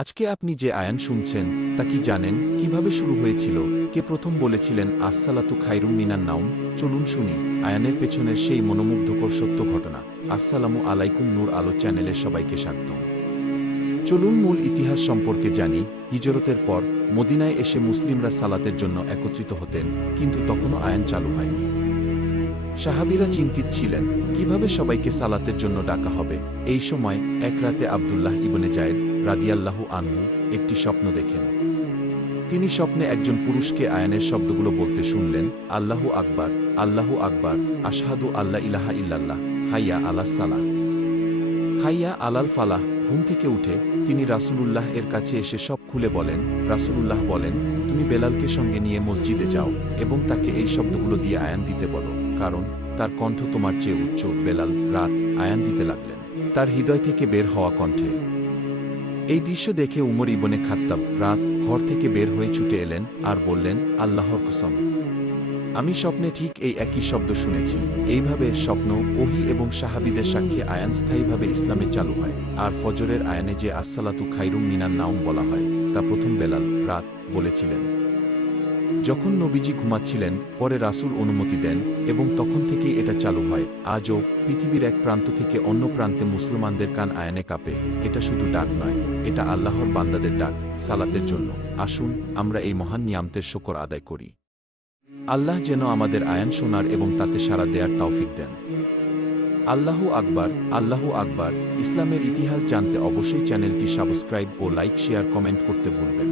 আজকে আপনি যে আয়ান শুনছেন তা কি জানেন? কিভাবে শুরু হয়েছিল? কে প্রথম বলেছিলেন আসসালাতু খায়রুম মিনান নাওম? চলুন শুনি আয়ানের পেছনের সেই মনোমুগ্ধকর সত্য ঘটনা। আসসালামু আলাইকুম, নূর আলো চ্যানেলে সবাইকে স্বাগতম। চলুন মূল ইতিহাস সম্পর্কে জানি। হিজরতের পর মদিনায় এসে মুসলিমরা সালাতের জন্য একত্রিত হতেন, কিন্তু তখনও আয়ান চালু হয়নি। সাহাবীরা চিন্তিত ছিলেন, কিভাবে সবাইকে সালাতের জন্য ডাকা হবে। এই সময় এক রাতে আব্দুল্লাহ ইবনে যায়েদ রাদিয়াল্লাহু আনহু একটি স্বপ্ন দেখেন। তিনি স্বপ্নে একজন পুরুষকে আয়ানের শব্দগুলো বলতে শুনলেন, আল্লাহু আকবার, আল্লাহু আকবার, আশহাদু আল্লা ইলাহা ইল্লাল্লাহ, হাইয়া আলাস সালাহ, হাইয়া আলাল ফালাহ। ঘুম থেকে উঠে তিনি রাসূলুল্লাহ এর কাছে এসে সব খুলে বলেন। রাসূলুল্লাহ বলেন, তুমি বেলালকে সঙ্গে নিয়ে মসজিদে যাও এবং তাকে এই শব্দগুলো দিয়ে আয়ান দিতে বলো, কারণ তার কণ্ঠ তোমার চেয়ে উচ্চ। বেলাল রাত আয়ান দিতে লাগলেন, তার হৃদয় থেকে বের হওয়া কণ্ঠে। এই দৃশ্য দেখে উমর ইবনে খাত্তাব রাত ঘর থেকে বের হয়ে ছুটে এলেন আর বললেন, আল্লাহর কসম, আমি স্বপ্নে ঠিক এই একই শব্দ শুনেছি। এইভাবে স্বপ্ন, ওহী এবং সাহাবীদের সাক্ষ্যে আয়ান স্থায়ীভাবে ইসলামে চালু হয়। আর ফজরের আয়ানে যে আসসালাতু খায়রুম মিনান নাওম বলা হয়, তা প্রথম বেলাল রাত বলেছিলেন যখন নবীজি ঘুমাচ্ছিলেন। পরে রাসূল অনুমতি দেন এবং তখন থেকেই এটা চালু হয়। আজও পৃথিবীর এক প্রান্ত থেকে অন্য প্রান্তে মুসলমানদের কান আয়ানে কাঁপে। এটা শুধু ডাক নয়, এটা আল্লাহর বান্দাদের ডাক সালাতের জন্য। আসুন আমরা এই মহান নিয়ামতের শুকর আদায় করি। আল্লাহ যেন আমাদের আয়ান শোনার এবং তাতে সাড়া দেয়ার তৌফিক দেন। আল্লাহু আকবার, আল্লাহু আকবার। ইসলামের ইতিহাস জানতে অবশ্যই চ্যানেলটি সাবস্ক্রাইব ও লাইক, শেয়ার, কমেন্ট করতে ভুলবেন।